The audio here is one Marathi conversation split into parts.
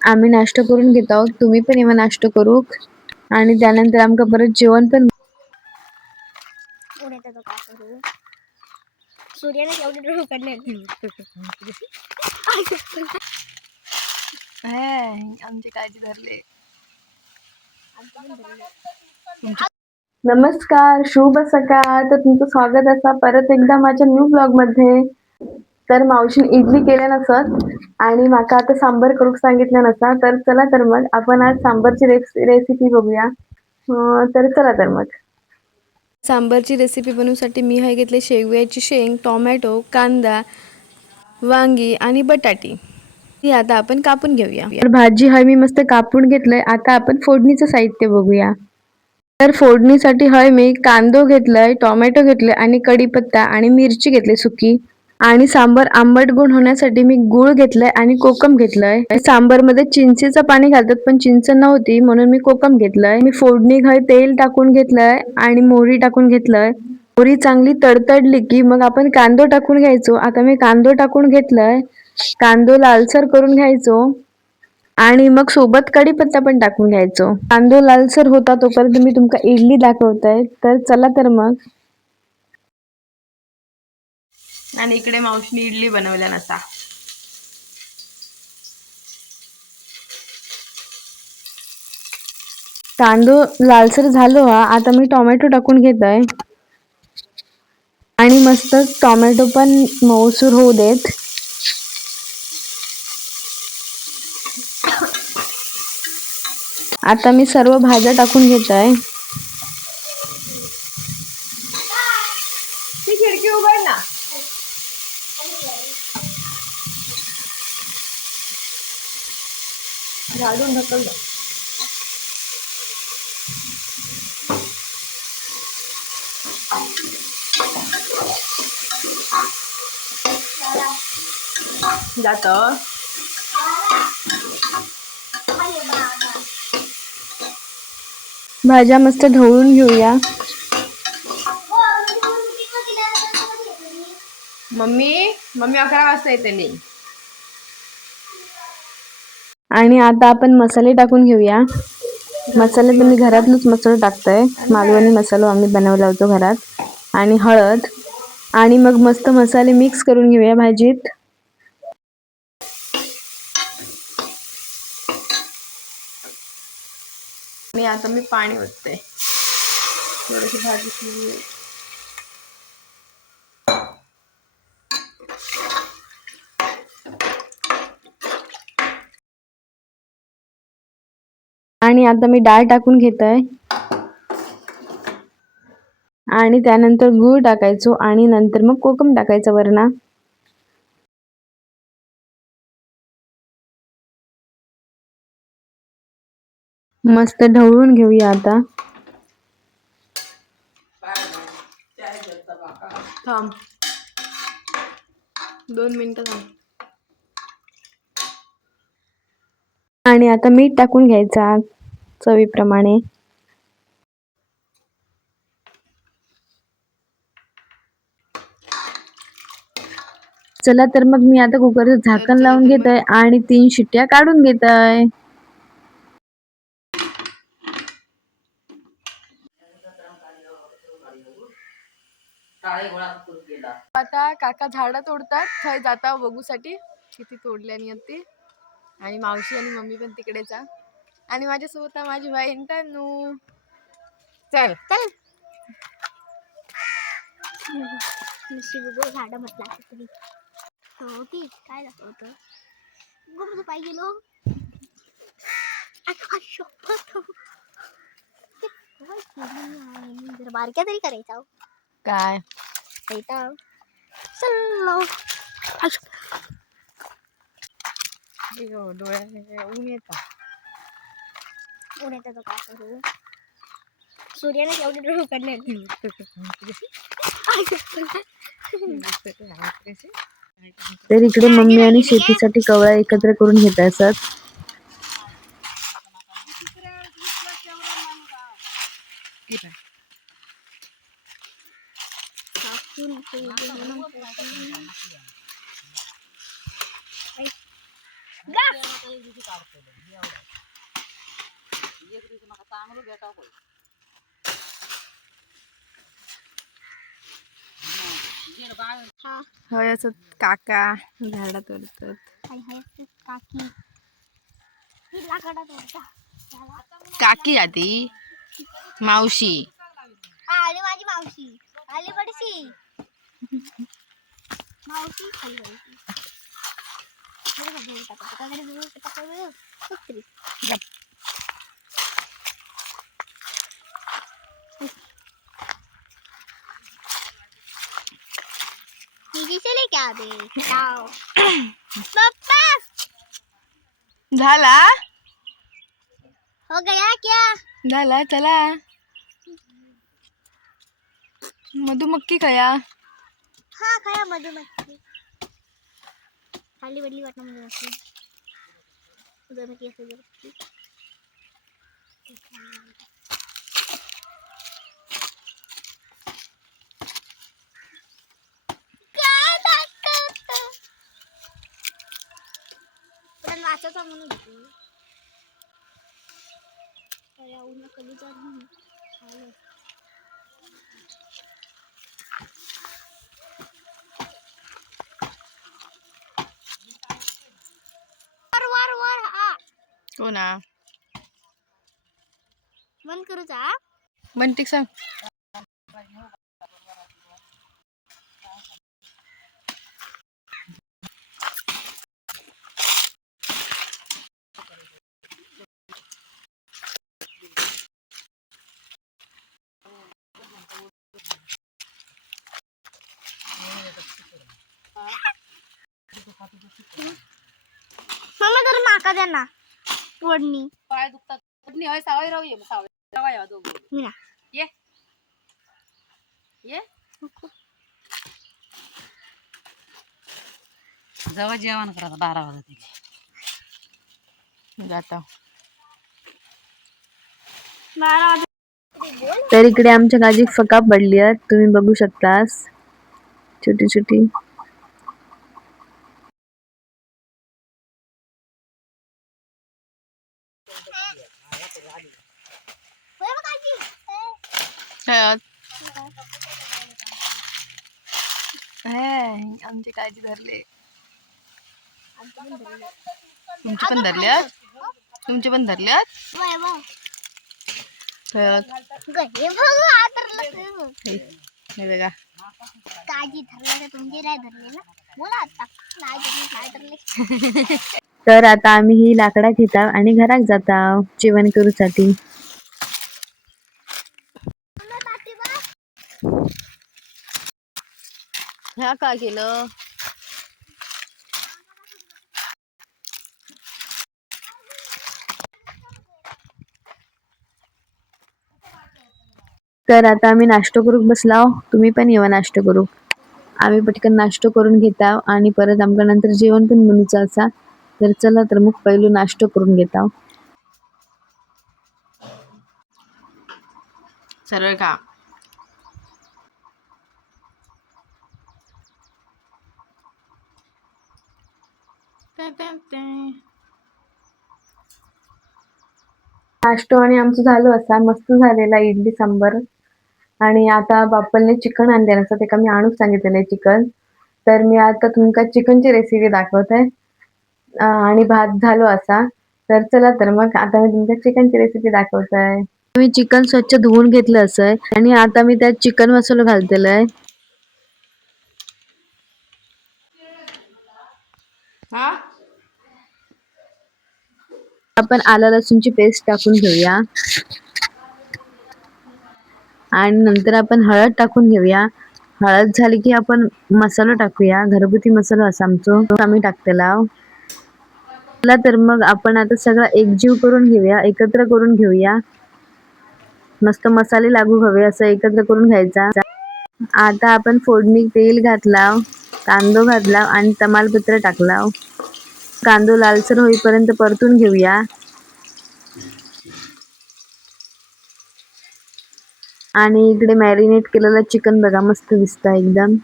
आम्ही नाश्ता करून घेत आहोत, तुम्ही पण येवा नाश्ता करू आणि त्यानंतर आमका परत जेवण पण. सूर्याने एवढे डोळे काढले आमची काळजी धरले. नमस्कार, शुभ सकाळ. तर तुमचं स्वागत असा परत एकदा माझ्या न्यू ब्लॉग मध्ये. तर मावशीने इडली केल्या नसत आणि माका आता सांबर करूक सांगितलं नसा. तर चला तर मग आपण आज सांबरची रेसिपी बघूया. तर चला तर मग. सांबरची रेसिपी बनवण्यासाठी मी हे घेतले शेवयाची शेंग, टोमॅटो, कांदा, वांगी आणि बटाटी. ती आता आपण कापून घेऊया. तर भाजी हय मी मस्त कापून घेतलंय. आता आपण फोडणीचं साहित्य बघूया. तर फोडणीसाठी हय मी कांदो घेतलाय, टोमॅटो घेतले आणि कढीपत्ता आणि मिरची घेतली सुकी. आणि सांबर आंबट गोड होण्यासाठी मी गूळ घेतलाय आणि कोकम घेतलंय. सांबर मध्ये चिंचेचं पाणी घालतात पण चिंच नव्हती म्हणून मी कोकम घेतलंय. मी फोडणी घाय तेल टाकून घेतलंय आणि मोहरी टाकून घेतलंय. मोहरी चांगली तडतडली की मग आपण कांदो टाकून घ्यायचो. आता मी कांदो टाकून घेतलाय. कांदो लालसर करून घ्यायचो आणि मग सोबत कढीपत्ता पण टाकून घ्यायचो. कांदो लालसर होता तोपर्यंत मी तुमका इडली दाखवतोय. तर चला तर मग. आणि इकडे मावशीने इडली बनवल्या नसा. कांदो लालसर झालो हा. आता मी टोमॅटो टाकून घेतोय आणि मस्त टोमॅटो पण मऊसूर होऊ देत. आता मी सर्व भाज्या टाकून घेतोय. ती खिडकी उघड ना. झाडून ढकल. जात भाज्या मस्त ढवळून घेऊया. मम्मी 11 वाजता येते. आणि आता आपण मसाले टाकून घेऊया. मसाले तर मी घरातलंच मसाला टाकतोय. मालवणी मसाला आम्ही बनवला होतो घरात. आणि हळद आणि मग मस्त मसाले मिक्स करून घेऊया भाजीत. आणि आता मी पाणी ओतते. थोडीशी भाजी शिजली. आणि आता मी डाळ टाकून घेतोय. आणि त्यानंतर गूळ टाकायचो आणि नंतर मग कोकम टाकायचं वरना. मस्त ढवळून घेऊया आता. थांब 2 मिनिटं थांब. आणि आता मीठ टाकून घ्यायचा चवीप्रमाणे. चला तर मग मी आता कुकरचं झाकण लावून घेतोय आणि 3 शिट्ट्या काढून घेतोय. आता काका झाडं तोडतात. थंय जाता बघूसाठी किती तोडल्यानी ती. आणि मावशी आणि मम्मी पण तिकडेच आहे. आणि माझ्यासोबत माझी बहीण तनू. चल चल. झाड म्हटलं तुम्ही हो की काय दाखवतं गो पाय गेलो. जरा बारक्या तरी करायचा काय चलो. डोळ्याने ऊन येतं. ऊन येतं तर काय करू. सूर्याने एवढे डोळे काढले. तर इकडे मम्मी आणि शेतीसाठी कवळा एकत्र करून घेत असत. हा होय असं काका झाडात वरतात. हाय हाय काकी ही लाकडात होता काकी आधी मावशी आली माझी मावशी आली बडशी मावशी खाली बडशी बघा बोल टाका काकडे बोल टाका कुत्री दीदी चले क्या बे आओ पापा झाला हो गया क्या झाला चला मधुमक्खी खाया. हाँ खाया मधुमक्खी खाली बदली वाटना मधुमक्खी उधर में कैसे उधर पण वाचायचा म्हणून घेतली या उन्हा कधी जात नाही वर वर वर हा हो ना बंद करूचा बंटिक सांग. मम्मा तर माका द्या ना वडणी पाय दुखतात वडणी होय सावळी राहू ये सावळी राहा या दोघं मी ना ये ये जेव्हा जेवण करायचं 12 वाजता जाता. 12 वाजता तर इकडे आमच्या गाजी फका पडली आहेत तुम्ही बघू शकतास छोटी छोटी. होय मग काकी आमची काळजी धरले. तुमची पण धरल्यात तुमचे पण धरल्यात. वय वय हळद. गहे बघू आतरलं हे बघा काजी धरले तुमचे नाही धरले ना बोला आता नाही धरले तर आता आम्ही ही लाकडा घेता आणि घरात जाता जेवण करूसाठी. ह्या काय केलं तर आता आम्ही नाश्ता करूक बसलाव तुम्ही पण येवा नाश्ता करू. आम्ही पटकन नाश्ता करून घेता आणि परत आमका नंतर जेवण पण बनवूचं असा तर चला तर मग पहिलो नाश्ता करून घेता. सरळ का नाश्तो आणि आमचं झालं असा मस्त झालेला इडली सांबर. आणि आता बाप्पाने चिकन आणले नसतं ते का मी आणूच सांगितलेलं चिकन. तर मी आता तुमका चिकनची रेसिपी दाखवत आहे आणि भात झालो असा. तर चला तर मग आता मी तुमका चिकनची रेसिपी दाखवत आहे. मी चिकन स्वच्छ धुवून घेतलं असं आणि आता मी त्यात चिकन मसाला घालतेलाय. हा आपण आला लसूणची पेस्ट टाकून घेऊया आणि नंतर आपण हळद टाकून घेऊया. हळद झाली की आपण मसाला टाकूया घरगुती मसाला असा आमचो तो आम्ही टाकतेला. चला तर मग आपण आता सगळं एकजीव करून घेऊया एकत्र करून घेऊया. मस्त मसाले लागू हवे असं एकत्र करून घ्यायचा. आता आपण फोडणी तेल घातला कांदो घातला आणि तमालपत्र टाकला. कांदो लालसर होईपर्यंत परतून घेऊया आणि इकडे मॅरिनेट केलेलं चिकन बघा मस्त दिसतं एकदम.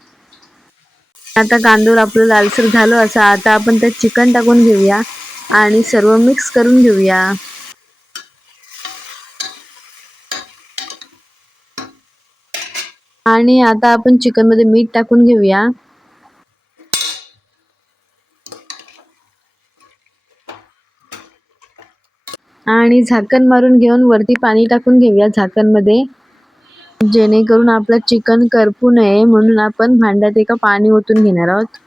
आता कांदो आपलं लालसर झालं असं आता आपण त्यात चिकन टाकून घेऊया आणि सर्व मिक्स करून घेऊया. आणि आता आपण चिकन मध्ये मीठ टाकून घेऊया. आणि झाकण मारून घेऊन वरती पाणी टाकून घेऊया झाकण मध्ये, जेणेकरून आपलं चिकन करपू नये म्हणून आपण भांड्यात एका पाणी ओतून घेणार आहोत.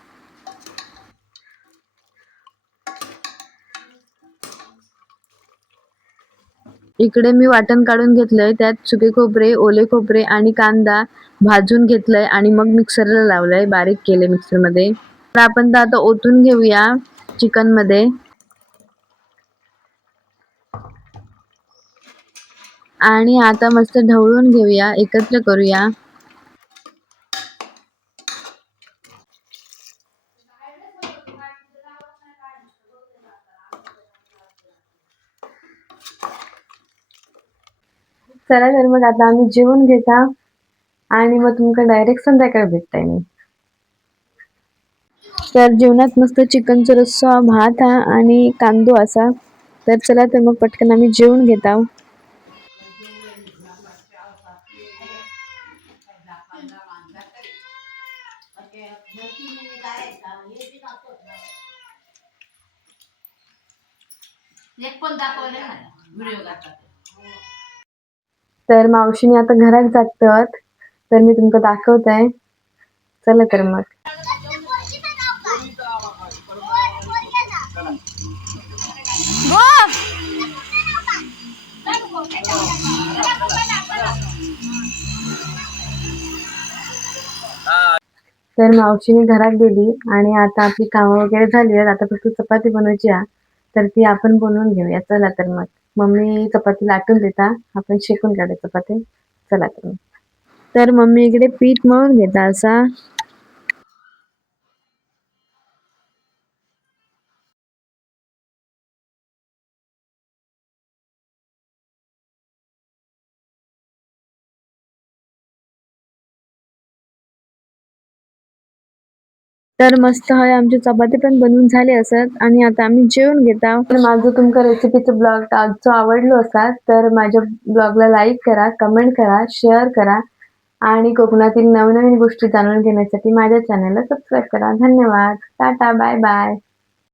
इकडे मी वाटण काढून घेतलंय. त्यात सुके खोबरे, ओले खोबरे आणि कांदा भाजून घेतलंय आणि मग मिक्सरला लावलंय, बारीक केले मिक्सर मध्ये. तर आपण आता ओतून घेऊया चिकन मध्ये. आणि आता मस्त ढवळून घेऊया, एकत्र करूया. चला तर मग आता आम्ही जेवून घेता आणि मग तुमका डायरेक्ट संध्याकाळी भेटताय मी. तर जेवणात मस्त चिकनचा रस्सा, भात आणि कांदो असा. तर चला तर मग पटकन आम्ही जेवून घेता. तर मावशीने आता घरात जातात, तर मी तुमका दाखवते. चला तर मग. तर मावशीने घरात गेली आणि आता आपली कामं वगैरे झाली आहेत. आता फक्त चपाती बनवायची आहे, तर ती आपण बनवून घेऊया. चला तर मग. मम्मी चपाती लाटून देता, आपण शेकून काढू चपाती. चला तर मग. तर मम्मी इकडे पीठ मळून घेता असा. तर मस्त आहे, आमची चपाती पण बनवून झाली असत आणि आता आम्ही जेवून घेता. तर माझं तुमका रेसिपीचं ब्लॉग आजचं आवडलो असाल तर माझ्या ब्लॉगला लाईक करा, कमेंट करा, शेअर करा आणि कोकणातील नवनवीन गोष्टी जाणून घेण्यासाठी माझ्या चॅनलला सबस्क्राईब करा. धन्यवाद. Tata, bye bye.